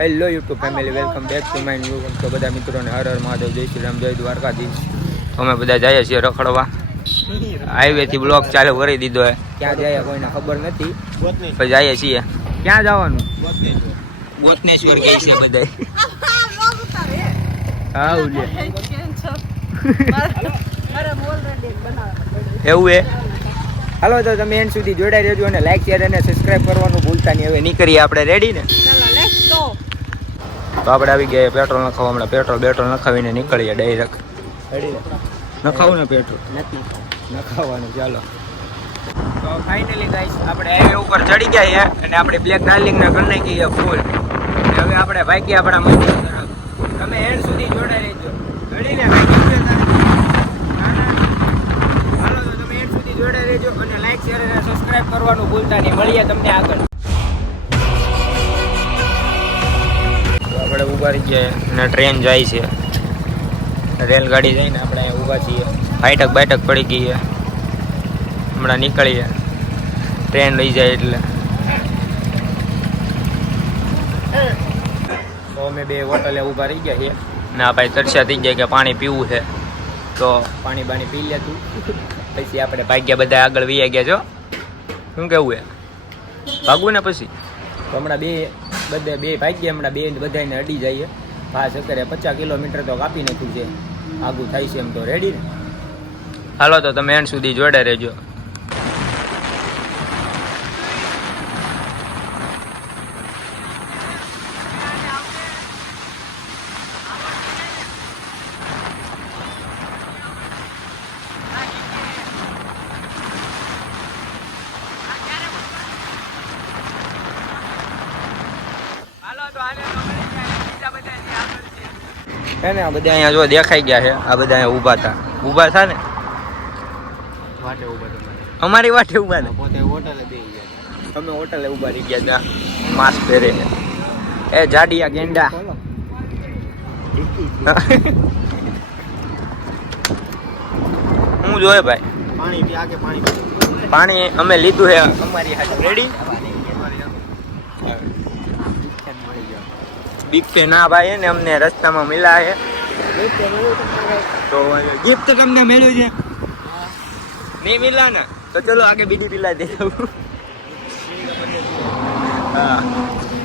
Hello YouTube family, welcome back to my new vlog. તો બધા મિત્રોને હર હર મહાદેવ, જય શ્રી રામ, જય દ્વારકાધીશ. અમે બધા જઈએ છીએ રખડવા. હાઈવેથી બ્લોક ચાલુ કરી દીધો હે. ક્યાં જાય કોઈને ખબર નથી, પછી જઈએ છીએ. ક્યાં જવાનું? બોતનેશ્વર કહે છે બધા. હા એવું હે. હાલો તો તમે એન્ડ સુધી જોડાઈ રહેજો અને લાઈક શેર અને સબસ્ક્રાઇબ કરવાનું ભૂલતા નહીં. હવે નીકળીએ આપણે. રેડી ને? તો આપણે આવી ગયા પેટ્રોલ નખાવા. હમણાં પેટ્રોલ નખાવીને નીકળીએ ડાયરેક્ટ. નખાવું ને પેટ્રોલ નખાવાનું. ચાલો તો ફાઇનલી ગાઈસ આપણે હાઈવે ઉપર ચડી ગયા છે અને આપણે બ્લેક ડાર્લિંગના કરી નાખી ફૂલ. હવે આપણે ભાગ્યા આપણા મંદિર તરફ. તમે એન્ડ સુધી જોડાઈ રહેજો. રેડી ને? હાલો તો તમે એન્ડ સુધી જોડાઈ રહેજો અને લાઈક શેર અને સબસ્ક્રાઇબ કરવાનું ભૂલતા નહીં. મળીએ તમને આગળ. આપણે ઊભા રહી ગયા અને ટ્રેન જાય છે, રેલગાડી જઈને આપણે અહીંયા ઊભા છીએ. બાયટક પડી ગઈ છે. હમણાં નીકળીએ, ટ્રેન લઈ જાય એટલે. તો અમે બે હોટલે ઊભા રહી ગયા છીએ ને આ ભાઈ તરસ્યા થઈ જાય કે પાણી પીવું છે, તો પાણી પી લેતું. પછી આપણે ભાગ્યા બધા આગળ વહી ગયા. છો શું કેવું હે? ભાગવું ને પછી તો હમણાં બે ભાગ્યા. હમણાં બે બધાને અડી જઈએ. પાસ કરે 50 કિલોમીટર તો કાપી નાખ્યું છે. આગું થાય છે એમ તો. રેડી ને? હાલો તો તમે એન્ડ સુધી જોડે રહેજો. એને આ બધા અહીંયા જો દેખાઈ ગયા છે. આ બધા અહીંયા ઊભા થા ને વાટે ઊભા. અમારી વાટે ઊભા ને પોતે હોટલે બેસી ગયા. તમે હોટલે ઊભા રહી ગયા હતા માસ્ક પહેરીને. એ જાડિયા ગેંડા. હું જોયે ભાઈ પાણી અમે લીધું છે અમારી હાથે. રેડી? બિગ ફેન ના ભાઈ ને અમને રસ્તામાં મળ્યા છે. તો ગિફ્ટ તમને મળ્યું છે? નહીં મળ્યા ને તો ચલો આગે બીજી પીલા દે. હા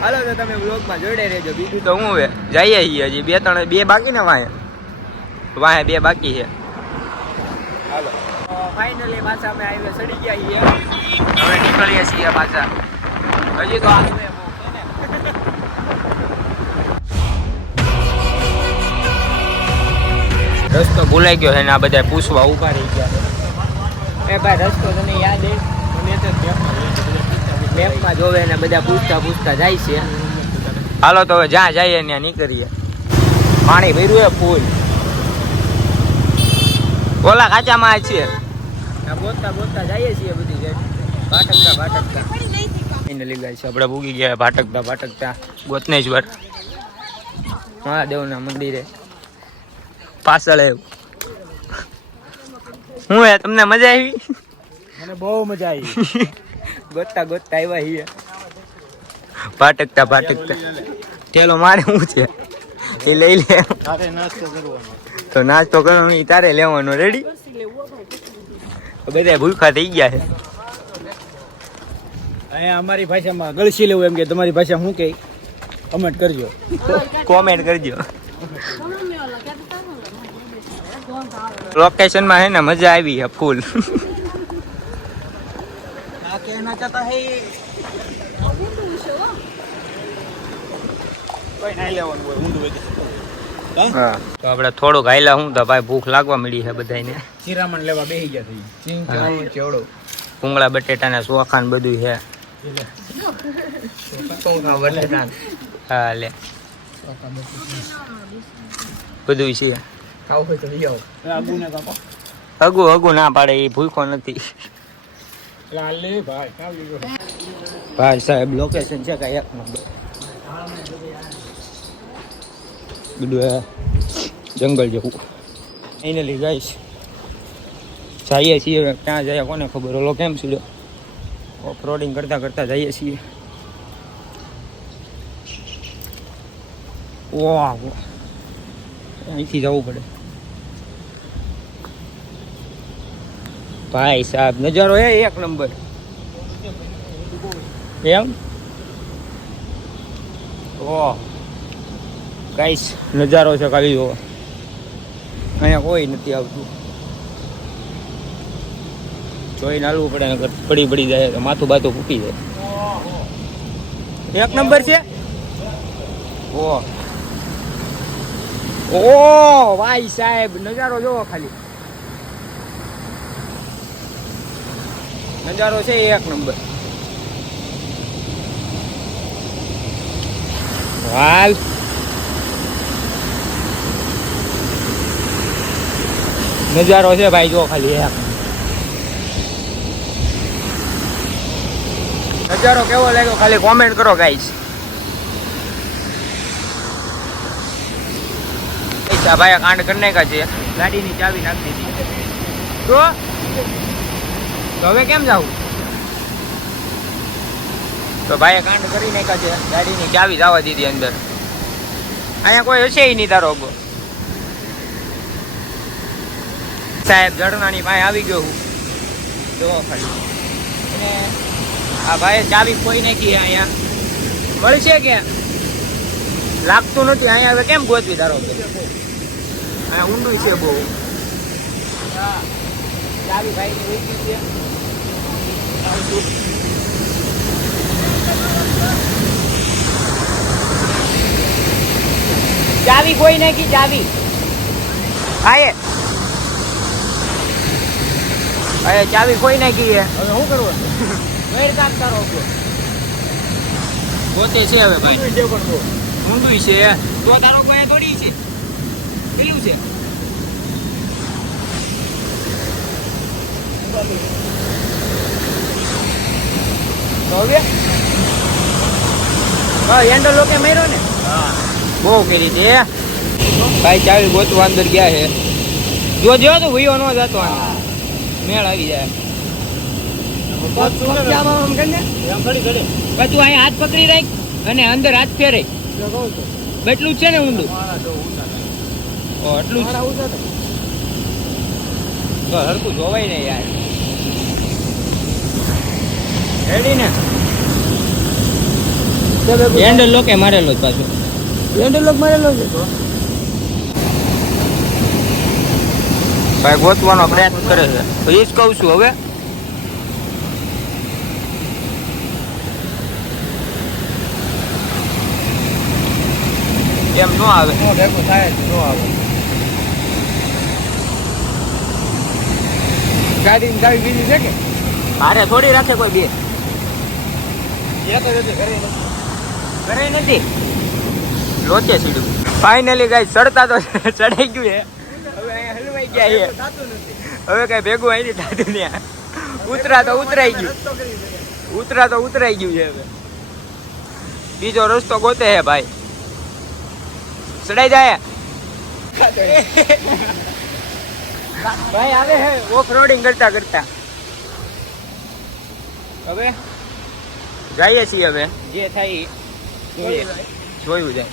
હાલો તો તમે વ્લોગમાં જોડે રહેજો. બીજું તો હું હવે જઈએ છીએ. હજી બે બાકી ને વાંહે બે બાકી છે. હાલો ફાઇનલી પાછા અમે હાઈવે ચડી ગયા છીએ. હવે નીકળીએ છીએ પાછા. હજી તો રસ્તો ભૂલાઈ ગયો છે ને આ બધા પૂછવા ઊભા રહી ગયા. એ ભાઈ રસ્તો તને યાદ હે? મેપમાં જોવે ને બધા પૂછતા જાય છે. હાલો તો હવે જ્યાં જઈએ ત્યાં નીકળીએ. પાણી ભર્યું હે ફૂલ. ઓલા કાચામાં છે. બોતતા જઈએ છીએ બધી જગ્યાએ. ભાટકતા ફાઇનલી ગાય છે આપણે ભૂગી ગયા ભાટકતા બોતનેશ્વર મહાદેવના મંદિરે પાછળ. હું હે તમને મજા આવી? મને બહુ મજા આવી. ગોતતા આવ્યા છીએ ભાટકતા. ટેલો મારે શું છે એ લઈ લે. તો નાસ્તો કરવાનો તારે લેવાનો. રેડી? બધા ભૂખા થઈ ગયા છે. અહીંયા અમારી ભાષામાં ગળસી લેવું એમ કે. તમારી ભાષા શું કે કમેન્ટ કરજો. લોકેશનમાં હે ને મજા આવી છે ફૂલ. હા તો આપણે થોડુંક હાલ્યા. હું તો ભાઈ ભૂખ લાગવા મળી છે બધાને. ચિરામણ લેવા બેસી ગયા. ભૂંગળા બટેટાના ચોખાન બધું છે. હા લે બધું છે. અગુ ના પાડે એ ભૂખો નથી. ભાઈ સાહેબ લોકેશન છે કે એક નંબર. બધું જંગલ જેવું. એને લઈ ગાઈશ જઈએ છીએ. ક્યાં જાય કોને ખબર. ઓલો કેમ છે ઓફ રોડિંગ કરતા જઈએ છીએ. ઓહ અહીંથી જવું પડે ભાઈ સાહેબ. નજારો હે એક નંબર એમ. ઓહ ગાઈસ નજારો છે ખાલી જુઓ. અહીંયા કોઈ નથી આવતું. જોઈને હાલવું પડે નકર પડી જાય તો માથું બાથું ફૂટી જાય. એક નંબર છે. ઓહ ઓહ ભાઈ સાહેબ નજારો જોવો ખાલી. નજારો છે એક નંબર. હાલ નજારો છે ભાઈ જો ખાલી એક. નજારો કેવો લાગ્યો ખાલી કોમેન્ટ કરો ગાઈસ. ભાઈ કાંડ કરી નાખ્યા છે. ગાડીની ચાવી નાખી દીધી. તો હવે કેમ જાવું? તો ભાઈએ કાંડ કરી નાખ્યા છે. ગાડીની ચાવી જવા દીધી અંદર. અહીંયા કોઈ હશે નહીં તારો ગો. સાહેબ ઝરણાની પાસે આવી ગયો હું જો ખાલી. અને આ ભાઈએ ચાવી કોઈ નાખી અહીંયા મળશે કે લાગતું નથી. અહીંયા હવે કેમ ગોતવી તારો? અહીંયા ઊંડું છે બહુ. ચાવી ભાઈ વેચી છે. ચાવી કોઈ નાખી ચાવી. આયે અરે ચાવી કોઈ નાખી છે. હવે શું કરવું? વેર કામ તારો ગોતે છે હવે ભાઈ. ઊંડું છે તો તારો ભાઈ થોડી છે પેલું છે. હવે હેન્ડલ લોકે માર્યો ને. બહુ કરી છે ભાઈ. ચાવી ગોતવા અંદર ગયા છે. જો તો ભૂયો ન જતો મેળ આવી જાય. બધું અહીંયા હાથ પકડી રાખ અને અંદર હાથ ફેરે. એટલું જ છે ને ઊંડું? એટલું હરકું જોવાય ને યાર. રેડી ને? હેન્ડલ લોકે મારેલો જ પાછો. હેન્ડલ લોક મારેલો છે ભાઈ. ગોતવાનો પ્રયત્ન કરે છે તો એ જ કહું છું. હવે એમ નો આવે. ભેગું થાય જ નો આવે. ગાડીની ચાવી બીજી છે કે મારે થોડી રાખે કોઈ બે? ઘરે નથી. લોચે સીડું ફાઇનલી ગાય ચડતા તો ચડાઈ ગયું છે. હવે અહીંયા હલવાઈ ગયા છે. હવે કઈ ભેગું આવી થતું નહીં. ઉતરા તો ઉતરાઈ ગયું. છે. હવે બીજો રસ્તો ગોતે છે ભાઈ. ચડાઈ જાય ભાઈ. આવે હે ઓફ રોડિંગ કરતા હવે જઈએ છીએ. હવે જે થાય જોયું જાય.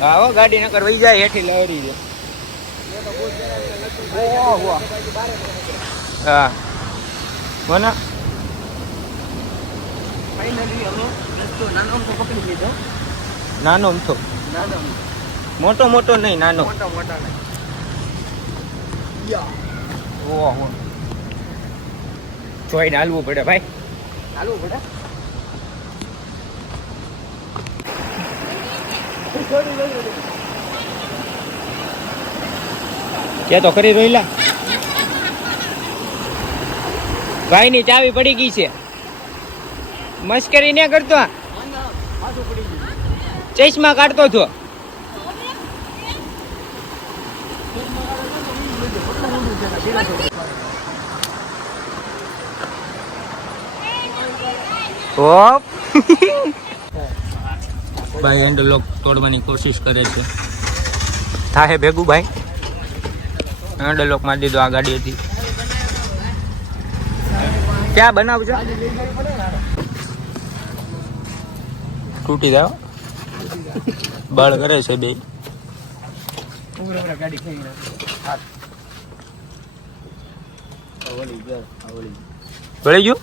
હા હો ગાડી નકર વહી જાય હેઠી લહેરી જાય. હા કોના ફાઇનલી અમે રસ્તો નાનો અમથો પકડી લીધો. નાનો અમથો મોટો નહીં. નાનો મોટો નહીં. ઓહો જોઈને હાલવું પડે ભાઈ. કે તો કરી રોઈલા. ભાઈ ની ચાવી પડી ગઈ છે. મસ્કરી ને કરતો. ચશ્મા કાઢતો છો. ભાઈ હેન્ડલ લોક તોડવાની કોશિશ કરે છે. થાહે ભેગું ભાઈ. હેન્ડલ લોક મારી દીધો. આ ગાડી હતી ક્યાં બનાવજો તૂટી જાવ. બળ કરે છે બે ગાડી ખાઈ ભળી ગયું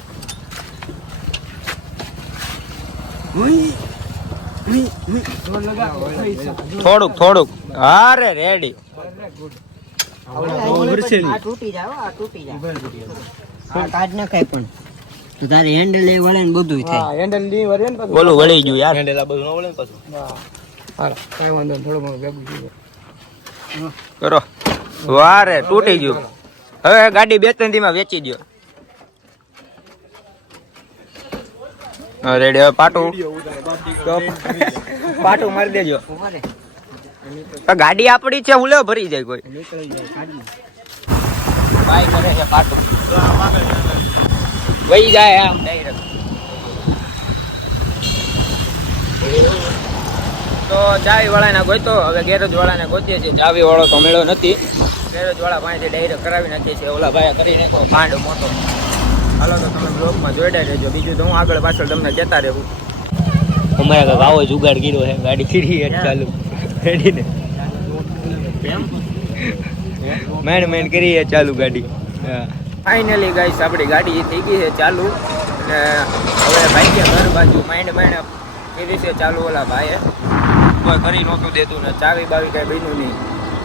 થોડુંક હા રે રેડી તૂટી જાવ કાઢ નાખાય પણ તો તારે હેન્ડલ એ વળે ને બધું થાય હેન્ડલ ની વળે ને પાછું બોલું વળી ગયું યાર હેન્ડલ આ બધું ન વળે ને પાછું હા કાઈ વાંધો નહીં થોડું ઘણું ભેગું કરો વાહ રે તૂટી ગયું હવે ગાડી 2-3 દી માં વેચી દો રેડી હવે પાટું મારી દેજો ગાડી આપડી છે હું ભરી જાય કોઈ બાય કરે છે પાટું વહી જાય આમ ડાયરેક્ટ તો ચાવી વાળાને ગોતો હવે ગેરેજ વાળાને ગોતીએ છીએ ચાવી વાળો તો મેળો નથી ગેરેજ વાળા પાસેથી ડાયરેક્ટ કરાવી નાખીએ છીએ ઓલા ભાઈ કરી નાખો પાંડ મોટો હાલો તો તમે બ્લોગમાં જોડાઈ રહેજો બીજું તો હું આગળ પાછળ તમને કહેતા રહેવું અમારા કાંઈક આવો જુગાડ કર્યો છે ગાડી ખીરી ચાલુ રેડીને મેન કરીએ ચાલુ ગાડી ફાઇનલી ગાઈસ આપણી ગાડી થઈ ગઈ છે ચાલુ અને હવે ભાઈ કે ઘર બાજુ માઇન્ડ કરી છે ચાલુ ઓલા ભાઈએ કોઈ કરી નહોતું દેતું ને ચાવી બાવી કાંઈ બન્યું નહીં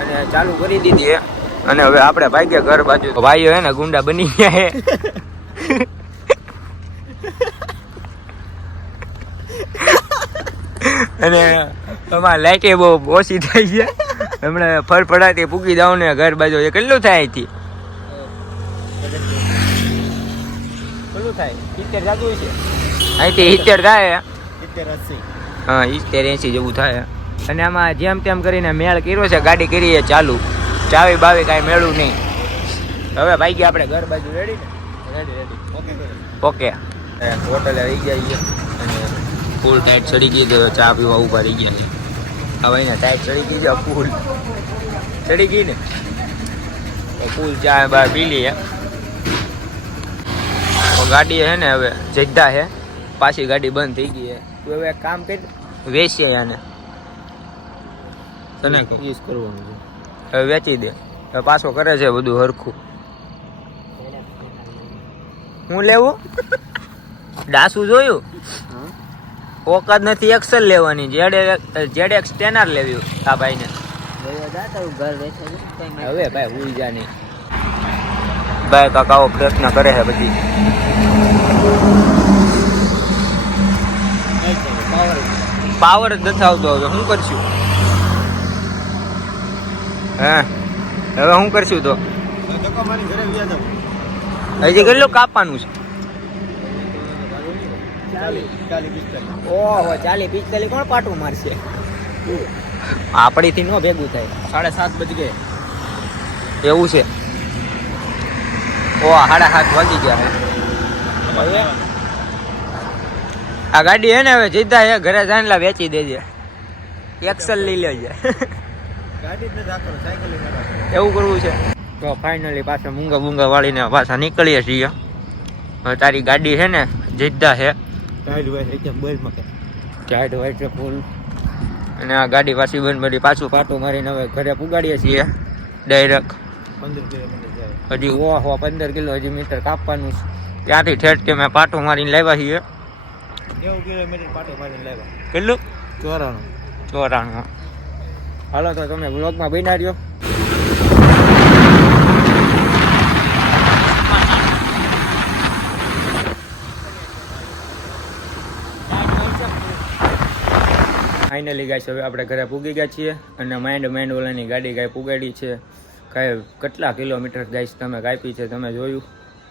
અને ચાલુ કરી દીધી અને હવે આપણે ભાઈ કે ઘર બાજુ ભાઈઓ હે ને ગુંડા બની ગયા હે અને અમારે લાઈટે બહુ ઓછી થઈ છે હમણાં ફરફડાટી પૂકી જાવ ને ઘર બાજુ એ કેટલું થાય અહીંથી કેટલું થાય 70 જાતું છે અહીંથી 70 થાય 70-80 હા 70-80 જેવું થાય અને આમાં જેમ તેમ કરીને મેળ કર્યો છે ગાડી કરીએ ચાલુ ચાવી બાવી કાંઈ મેળવું નહીં હવે ભાઈ ગયા આપણે ઘર બાજુ રેડી ને રેડી ઓકે હોટલે રહી ગયા અને ફૂલ ટાઈટ ચડી ગઈ તો ચા પીવા ઉભા રહી ગયા છે હવે એને ટાઈટ ચડી ગઈ છે ફૂલ ચડી ગઈ ને તો ફૂલ ચા બહાર પી લઈએ ગાડી છે ને હવે જગ્યા છે પાછી ગાડી બંધ થઈ ગઈ છે તું હવે એક કામ કરી વેચીએ આને તને યુઝ કરવાનું છે હવે વેચી દે હવે પાછો કરે છે બધું હરખું હું લેવું ડાસું જોયું ઓકાદ નથી એક્સેલ લેવાની જેડ સ્ટેનર લેવી આ ભાઈને હવે ભાઈ ઉઈ જા નહીં ભાઈ કાકાઓ પ્રયત્ન કરે છે બધી પાવર જ નથી આવતો હવે શું કરશું હા હવે શું કરશું તો હજી કેટલું કાપવાનું છે ઓહો 40-45 કોણ પાટું મારશે આપણીથી નો ભેગું થાય 7:30 બજ ગયે એવું છે ઓ 7:30 વાગી ગયા હવે આ ગાડી હે ને હવે સીધા હે ઘરે જાણલા વેચી દેજે એક્સેલ લઈ લેજે એવું કરવું છે તો ફાઇનલી પાછા મૂંગા વાળીને પાછા નીકળીએ છીએ હવે તારી ગાડી છે ને જીદ્દા છે ટાઈટ હોય છે ફૂલ અને આ ગાડી પાછી બંધ પડી પાછું પાટું મારીને હવે ઘરે પુગાડીએ છીએ ડાયરેક્ટ 15 કિલોમીટર જાય હજી ઓહો 15 કિલો હજી મીટર કાપવાનું છે ત્યાંથી ઠેઠ કે મેં પાટું મારીને લાવ્યા છીએ 90 કિલોમીટર પાટું મારીને લાવ્યા કેટલું 94 હાલો તો તમે વ્લોગમાં બન્યા રહ્યો ફાઇનલી ગાઈસ હવે આપણે ઘરે પૂગી ગયા છીએ અને માઇન્ડ ઓલાની ગાડી કાંઈ પુગાડી છે કાંઈ કેટલા કિલોમીટર ગાઈસ તમે કાપી છે તમે જોયું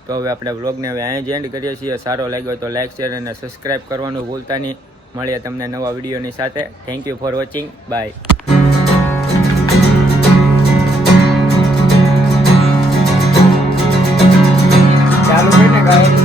તો હવે આપણે વ્લોગને હવે અહીં જ એન્ડ કરીએ છીએ સારો લાગ્યો તો લાઈક શેર અને સબસ્ક્રાઈબ કરવાનું ભૂલતા નહીં મળીએ તમને નવા વિડીયોની સાથે thank you for watching bye ચાલુ છે ને ગાડી